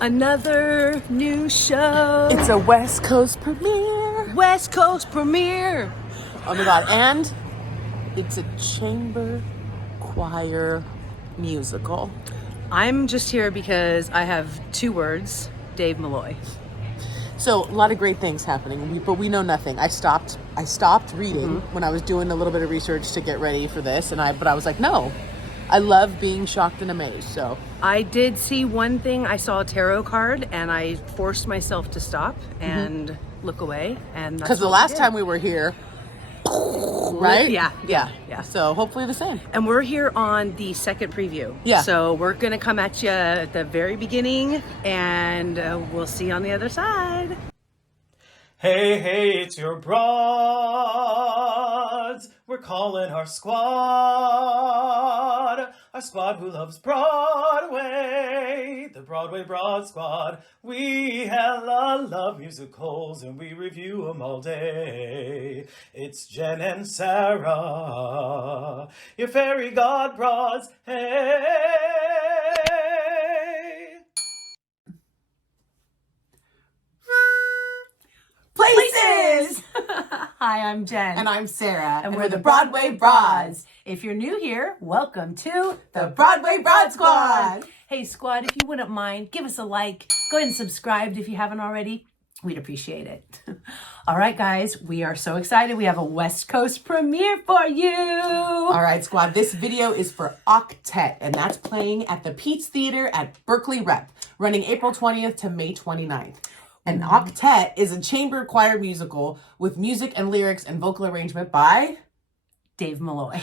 Another new show. It's a West Coast premiere. West Coast premiere. Oh my God. And it's a chamber choir musical. I'm just here because I have two words, Dave Malloy. So a lot of great things happening, but we know nothing. I stopped reading when I was doing a little bit of research to get ready for this, but I was like, no, I love being shocked and amazed. So I did see one thing. I saw a tarot card, and I forced myself to stop and look away. And because the last time we were here, right? Yeah. So hopefully the same. And we're here on the second preview. Yeah. So we're going to come at you at the very beginning, and we'll see you on the other side. Hey, it's your broads. We're calling our squad who loves Broadway, the Broadway Broad Squad. We hella love musicals and we review them all day. It's Jen and Sarah, your fairy god broads. Hey. Places! Hi, I'm Jen. And I'm Sarah. And we're the Broadway Broads. If you're new here, welcome to The Broadway Broad Squad. Hey, squad, if you wouldn't mind, give us a like. Go ahead and subscribe if you haven't already. We'd appreciate it. All right, guys, we are so excited. We have a West Coast premiere for you. All right, squad. This video is for Octet, and that's playing at the Pete's Theater at Berkeley Rep, running April 20th to May 29th. And Octet is a chamber choir musical with music and lyrics and vocal arrangement by Dave Malloy.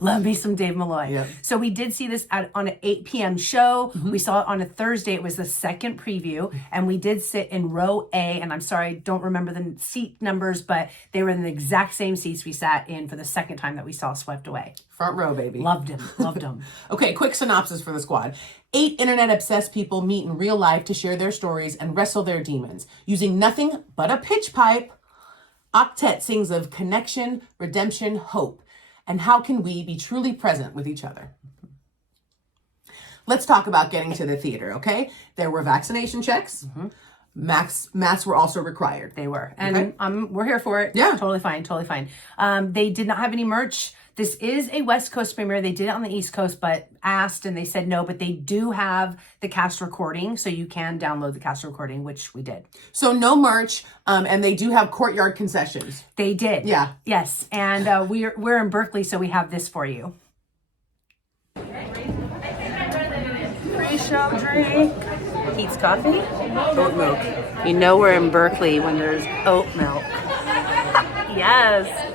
Love me some Dave Malloy. Yep. So we did see this on an 8 p.m. show. We saw it on a Thursday. It was the second preview. And we did sit in row A. And I'm sorry, I don't remember the seat numbers, but they were in the exact same seats we sat in for the second time that we saw Swept Away. Front row, baby. Loved him. Loved him. Okay, quick synopsis for the squad. 8 internet-obsessed people meet in real life to share their stories and wrestle their demons. Using nothing but a pitch pipe, Octet sings of connection, redemption, hope, and how can we be truly present with each other. Let's talk about getting to the theater, okay? There were vaccination checks. Masks were also required. They were. And we're here for it. Yeah. Totally fine. They did not have any merch. This is a West Coast premiere. They did it on the East Coast, but asked and they said no, but they do have the cast recording, so you can download the cast recording, which we did. So no merch, and they do have courtyard concessions. They did. Yeah. Yes, and we're in Berkeley, so we have this for you. Pre-show drink. Pete's Coffee. Oat milk. You know we're in Berkeley when there's oat milk. Yes.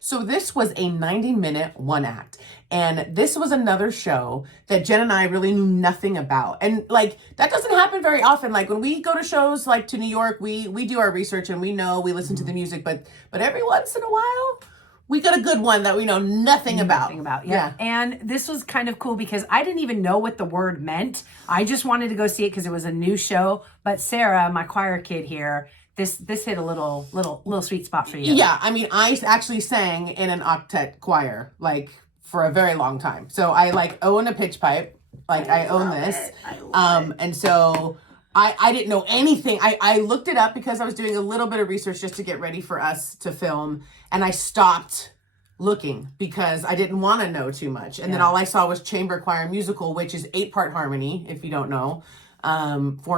So this was a 90-minute one act. And this was another show that Jen and I really knew nothing about. And like, that doesn't happen very often. Like when we go to shows like to New York, we do our research and we listen to the music, but every once in a while, we got a good one that we know nothing about. Yeah. And this was kind of cool because I didn't even know what the word meant. I just wanted to go see it because it was a new show. But Sarah, my choir kid here, this hit a little sweet spot for you. Yeah, I mean, I actually sang in an octet choir, like, for a very long time. So I, like, own a pitch pipe. Like, I own this. And so I didn't know anything. I looked it up because I was doing a little bit of research just to get ready for us to film. And I stopped looking because I didn't want to know too much. And then all I saw was chamber choir musical, which is 8-part harmony, if you don't know,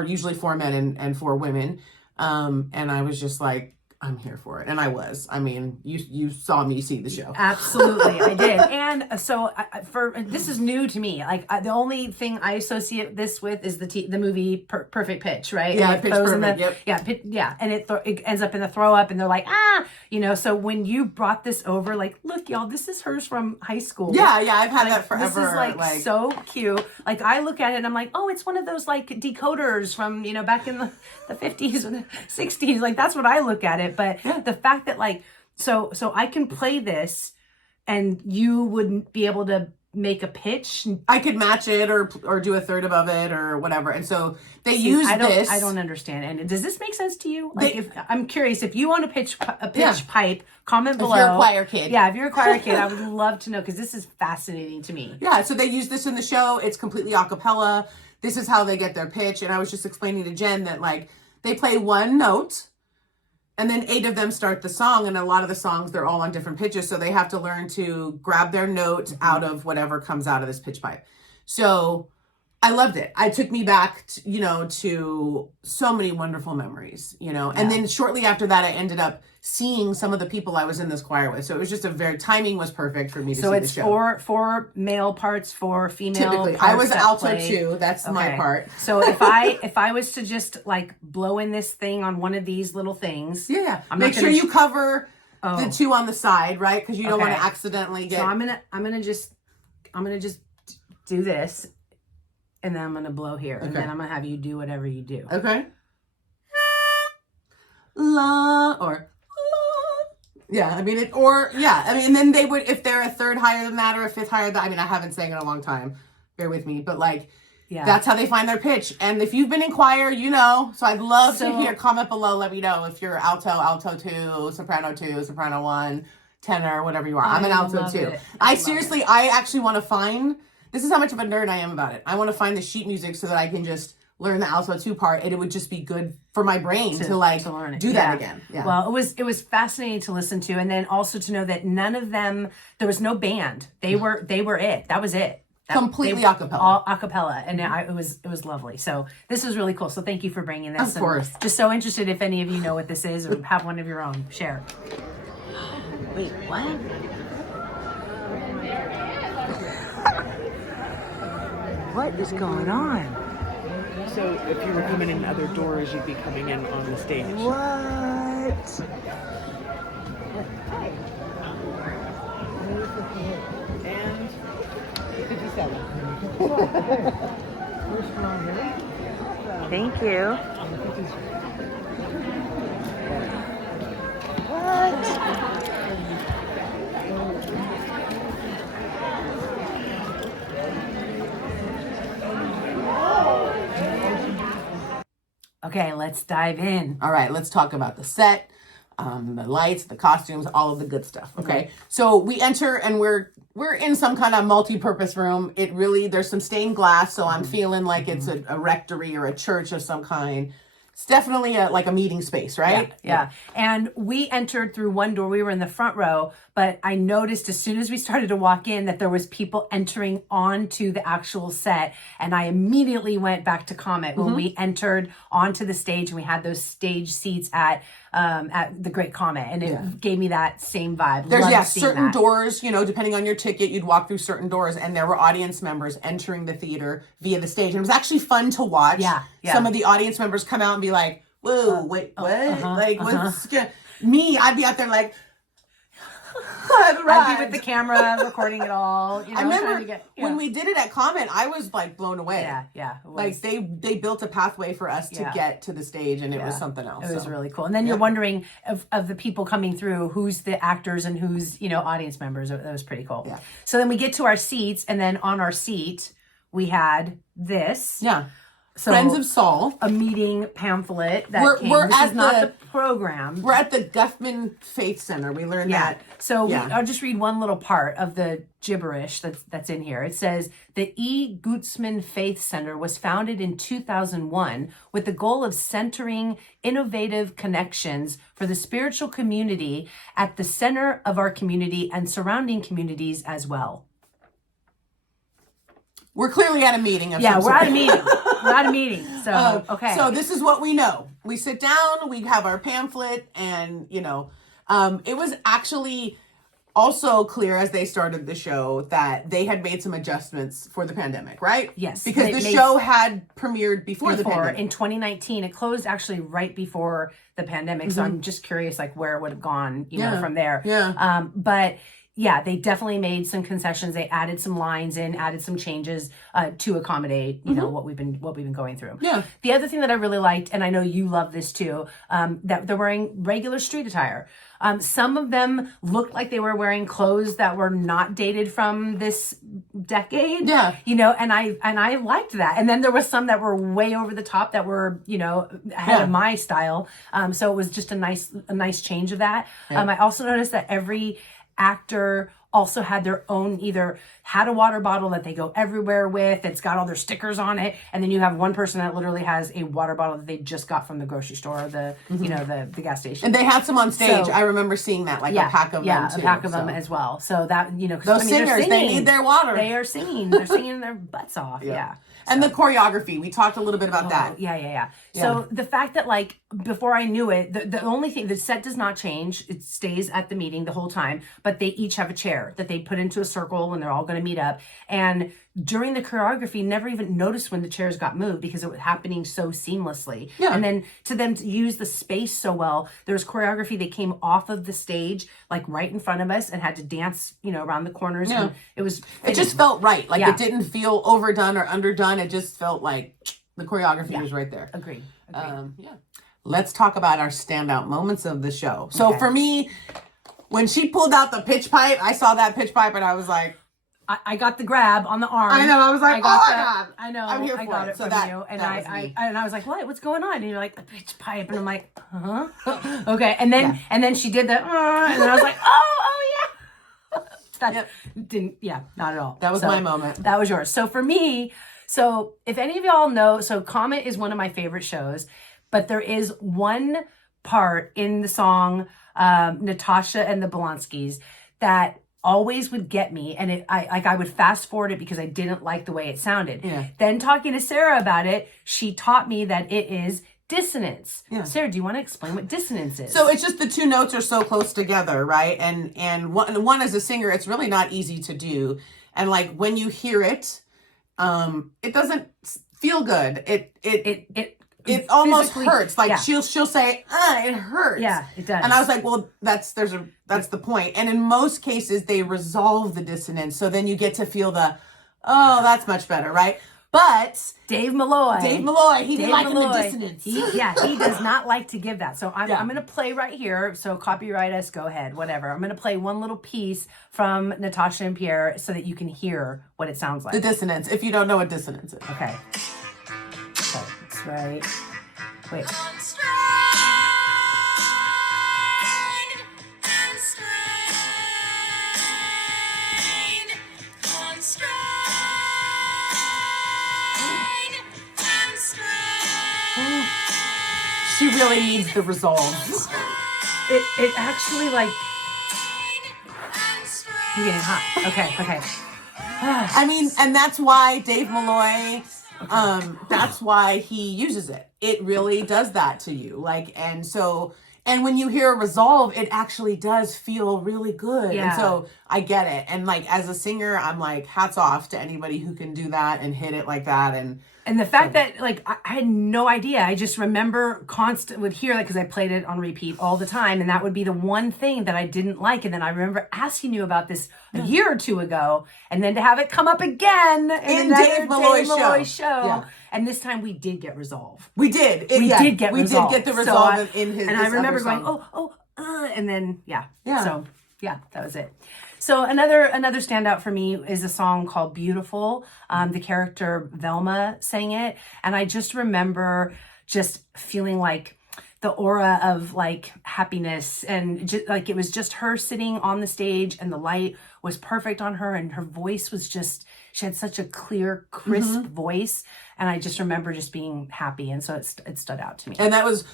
usually 4 men and 4 women. And I was just like, I'm here for it. And I was. I mean, you saw me see the show. Absolutely, I did. And so this is new to me. Like the only thing I associate this with is the movie Perfect Pitch, right? Yeah, and Pitch Perfect. Yeah, and it ends up in the throw up, and they're like, So when you brought this over, like, look, y'all, this is hers from high school. Yeah, I've had that forever. This is like so cute. Like I look at it and I'm like, oh, it's one of those like decoders from back in the 50s or the 60s. Like that's what I look at it. But the fact that like so I can play this and you wouldn't be able to make a pitch? I could match it or do a third above it or whatever. And so they use this. I don't understand. And does this make sense to you? Like, if I'm curious, if you want to pitch pipe, comment below. If you're a choir kid. Yeah, if you're a choir kid, I would love to know, because this is fascinating to me. Yeah, so they use this in the show. It's completely a cappella. This is how they get their pitch. And I was just explaining to Jen that, like, they play one note and then 8 of them start the song. And a lot of the songs, they're all on different pitches. So they have to learn to grab their note out of whatever comes out of this pitch pipe. So I loved it. It took me back, to so many wonderful memories, And then shortly after that, I ended up seeing some of the people I was in this choir with. So it was just timing was perfect for me to see the show. So it's four male parts, 4 female Typically, parts. I was that alto play. too. That's my part. So if I was to just like blow in this thing on one of these little things. Yeah. Make sure you cover the 2 on the side, right? Because you don't want to accidentally get. So I'm gonna just do this. And then I'm going to blow here. And then I'm going to have you do whatever you do. Okay. La or la. Yeah, and then they would, if they're a third higher than that or a fifth higher than that, I mean, I haven't sang in a long time. Bear with me. But that's how they find their pitch. And if you've been in choir, So I'd love to hear, comment below, let me know if you're alto 2, soprano 1, tenor, whatever you are. I'm an alto 2. I actually want to find... This is how much of a nerd I am about it. I want to find the sheet music so that I can just learn the alto 2 part, and it would just be good for my brain to learn it. Do that again. Yeah. Well, it was fascinating to listen to, and then also to know that none of them, there was no band. They were it. That was it. Completely a cappella. All a cappella, and it was lovely. So this was really cool. So thank you for bringing this. Of course. Just so interested if any of you know what this is or have one of your own. Share. Wait, what? What is going on? So if you were coming in other doors, you'd be coming in on the stage. What? And 57. Thank you. What? Okay, let's dive in. All right, let's talk about the set, the lights, the costumes, all of the good stuff. Okay, so we enter and we're in some kind of multi-purpose room. There's some stained glass, so I'm feeling like it's a rectory or a church of some kind. It's definitely like a meeting space, right? Yeah. And we entered through one door. We were in the front row, but I noticed as soon as we started to walk in that there was people entering onto the actual set. And I immediately went back to comment when we entered onto the stage and we had those stage seats at the Great Comet. And it gave me that same vibe. There's certain doors, depending on your ticket, you'd walk through certain doors and there were audience members entering the theater via the stage. And it was actually fun to watch. Yeah. Some of the audience members come out and be like, whoa, wait, what? What's me? I'd be out there like, I'd be with the camera recording it all. I remember when we did it at Comet, I was like blown away. Yeah. Like they built a pathway for us to get to the stage, and it was something else. It was really cool. And then you're wondering of the people coming through, who's the actors and who's audience members. That was pretty cool. Yeah. So then we get to our seats, and then on our seat we had this. Yeah. So Friends of Saul, a meeting pamphlet that came. We're this at is not the program. We're at the Guffman Faith Center. We learned that. So I'll just read one little part of the gibberish that's in here. It says, the E. Gutzman Faith Center was founded in 2001 with the goal of centering innovative connections for the spiritual community at the center of our community and surrounding communities as well. We're clearly at a meeting. We're at a meeting. We're at a meeting. So, okay. So this is what we know. We sit down, we have our pamphlet, and, it was actually also clear as they started the show that they had made some adjustments for the pandemic, right? Yes. Because the show had premiered before the pandemic. In 2019. It closed actually right before the pandemic. So I'm just curious, like, where it would have gone, from there. Yeah. But yeah, they definitely made some concessions. They added some lines in, added some changes to accommodate, you know, what we've been going through. Yeah. The other thing that I really liked, and I know you love this too, that they're wearing regular street attire. Some of them looked like they were wearing clothes that were not dated from this decade. Yeah. You know, and I liked that. And then there was some that were way over the top that were, you know, ahead of my style. So it was just a nice change of that. I also noticed that every actor also had their own, either had a water bottle that they go everywhere with, it's got all their stickers on it, and then you have one person that literally has a water bottle that they just got from the grocery store or the you know, the gas station. And they had some on stage. So- I remember seeing that, like a pack of them too. a pack of them so. as well. So that, you know, 'cause, Those I mean, they're singers, they singing. need their water. They are singing. They're singing their butts off. Yeah. And the choreography, we talked a little bit about that. Yeah. So the fact that, like, before I knew it, the only thing, the set does not change. It stays at the meeting the whole time, but they each have a chair that they put into a circle and they're all going to meet up. And during the choreography, never even noticed when the chairs got moved because it was happening so seamlessly. Yeah. And then to them to use the space so well, there was choreography that came off of the stage, like right in front of us, and had to dance, you know, around the corners. Yeah. And it was, It just felt right. Like Yeah. it didn't feel overdone or underdone. It just felt like the choreography was right there. agreed. Yeah. Let's talk about our standout moments of the show. So Okay. for me, when she pulled out the pitch pipe, I saw that pitch pipe and I was like, I got the grab on the arm. I know, I was like, I got oh my that. God. I know. I'm here I for got it. it So from that- you, and that was I me. was like, what? What's going on? And you're like, the pitch pipe, and I'm like, okay. And then she did the, and then I was like, oh yeah. That didn't, not at all. That was my moment. That was yours. So for me, so if any of y'all know, so Comet is one of my favorite shows, but there is one part in the song Natasha and the Bolonskis that always would get me, and I would fast forward it because I didn't like the way it sounded. Yeah. Then talking to Sarah about it, she taught me that it is dissonance. Yeah. Sarah, do you want to explain what dissonance is? so it's just the two notes are so close together, right? And one as a singer, it's really not easy to do. And like when you hear it, it doesn't feel good. It almost physically hurts. Like yeah. she'll say, it hurts. Yeah, it does. And I was like, well, that's the point. And in most cases, they resolve the dissonance. So then you get to feel oh, that's much better, right? But Dave Malloy, he didn't like the dissonance. He does not like to give that. So I'm going to play right here. So copyright us, go ahead, whatever. I'm going to play one little piece from Natasha and Pierre so that you can hear what it sounds like. The dissonance, if you don't know what dissonance is. Okay. Okay, that's right. Wait. She really needs the resolve. It actually, like, I'm getting hot. Okay. I mean, and that's why Dave Malloy, that's why he uses it. It really does that to you. Like, and when you hear resolve, it actually does feel really good. Yeah. And so I get it. And like, as a singer, I'm like, hats off to anybody who can do that and hit it like that. And the fact that, like, I had no idea. I just remember would hear, like, because I played it on repeat all the time, and that would be the one thing that I didn't like. And then I remember asking you about this a year or two ago, and then to have it come up again in another Dave Malloy show. Yeah. And this time we did get resolve. We did. We did get we resolve. did get the So resolve in his. And I this remember other going, song. and then Yeah. So that was it. So another standout for me is a song called Beautiful. The character Velma sang it. And I just remember just feeling like the aura of like happiness, and just like it was just her sitting on the stage and the light was perfect on her, and her voice was just, she had such a clear, crisp voice. And I just remember just being happy. And so it stood out to me. And that was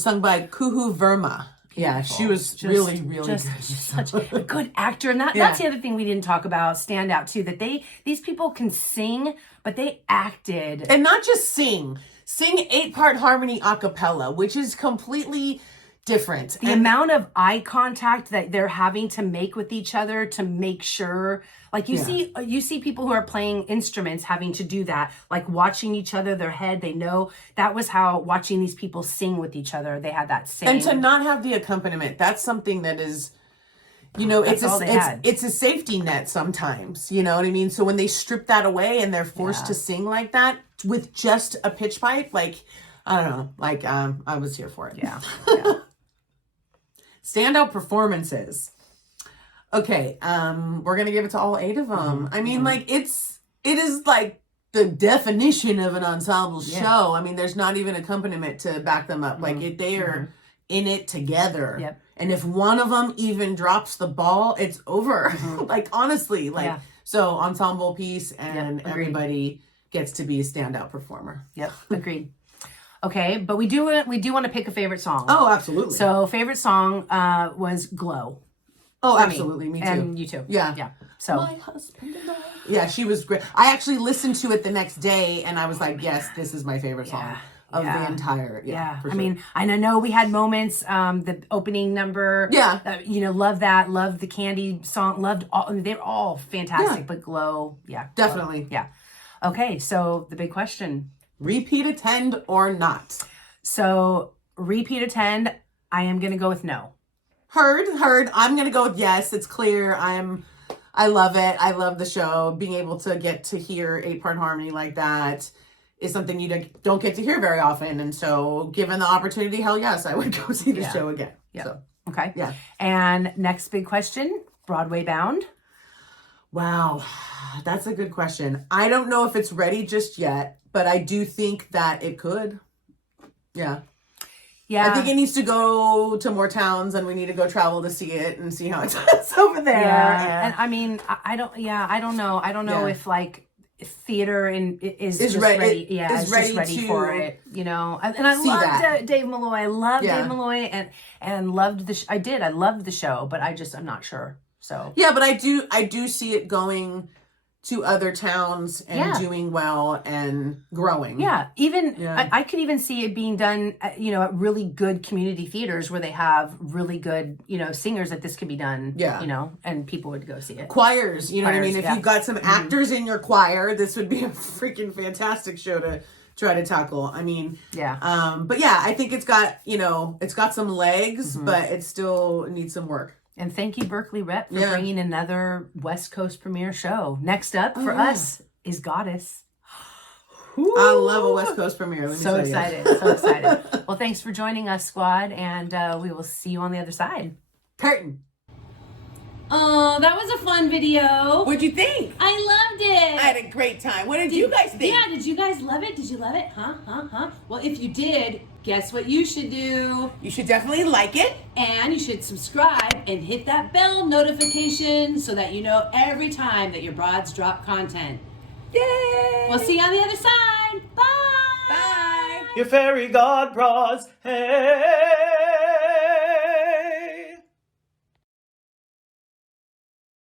sung by Kuhu Verma. Yeah, she was really good. Such a good actor. And that's the other thing we didn't talk about, stand out too, that these people can sing, but they acted. And not just sing 8-part harmony a cappella, which is completely different. The amount of eye contact that they're having to make with each other to make sure, like you see people who are playing instruments having to do that, like watching each other, their head, they know that was how watching these people sing with each other. They had that same. And to not have the accompaniment, that's something that is, You know, That's all they had. it's a safety net sometimes. You know what I mean? So when they strip that away and they're forced to sing like that with just a pitch pipe, like, I don't know, like I was here for it. Yeah. Standout performances. Okay, we're gonna give it to all 8 of them. I mean, like it is like the definition of an ensemble show. I mean, there's not even accompaniment to back them up. Like they are in it together. Yep. And if one of them even drops the ball, it's over. Like honestly, like so ensemble piece and everybody gets to be a standout performer. Yep. Agreed. Okay, but we do want to pick a favorite song. Oh, absolutely. So favorite song was "Glow." Oh, for absolutely. Me too. And you too. Yeah. Yeah. So My husband and I. Yeah, she was great. I actually listened to it the next day and I was like, yes, this is my favorite song of the entire. Yeah. For I sure. mean, I know we had moments. The opening number. Yeah. You know, love that. Love the Candy song. Loved all. They're all fantastic. But "Glow," yeah, definitely. Glow, yeah. Okay, so the big question: repeat attend or not? So repeat attend. I am gonna go with no. Heard. I'm gonna go with yes. It's clear. I love it. I love the show. Being able to get to hear 8-part harmony like that is something you don't get to hear very often. And so, given the opportunity, hell yes, I would go see the show again. Yeah. So, Okay. yeah. And next big question: Broadway bound. Wow, that's a good question. I don't know if it's ready just yet, but I do think that it could. Yeah. Yeah. I think it needs to go to more towns, and we need to go travel to see it and see how it does over there. Yeah. And I mean, I don't know. I don't know if like theater is just ready. Yeah, is it's ready just ready to for it. You know, and I see that. loved Dave Malloy. I loved Dave Malloy and loved the. I loved the show, but I'm not sure. So yeah, but I do see it going to other towns and doing well and growing. Yeah, even I could even see it being done, at really good community theaters where they have really good, singers that this could be done. Yeah, and people would go see it. Choirs, you know what I mean? If yeah. you've got some actors in your choir, this would be a freaking fantastic show to try to tackle. I mean, but yeah, I think it's got it's got some legs, but it still needs some work. And thank you, Berkeley Rep, for bringing another West Coast premiere show. Next up for us is Goddess. Ooh. I love a West Coast premiere. Let me so tell you. excited. So excited. Well, thanks for joining us, squad, and we will see you on the other side. Curtain. Oh, that was a fun video. What'd you think? I loved it. I had a great time. What did you guys think? Yeah, did you guys love it? Did you love it? Huh? Well, if you did, guess what you should do? You should definitely like it. And you should subscribe and hit that bell notification so that you know every time that your broads drop content. Yay! We'll see you on the other side. Bye! Bye! Your fairy god bras, hey!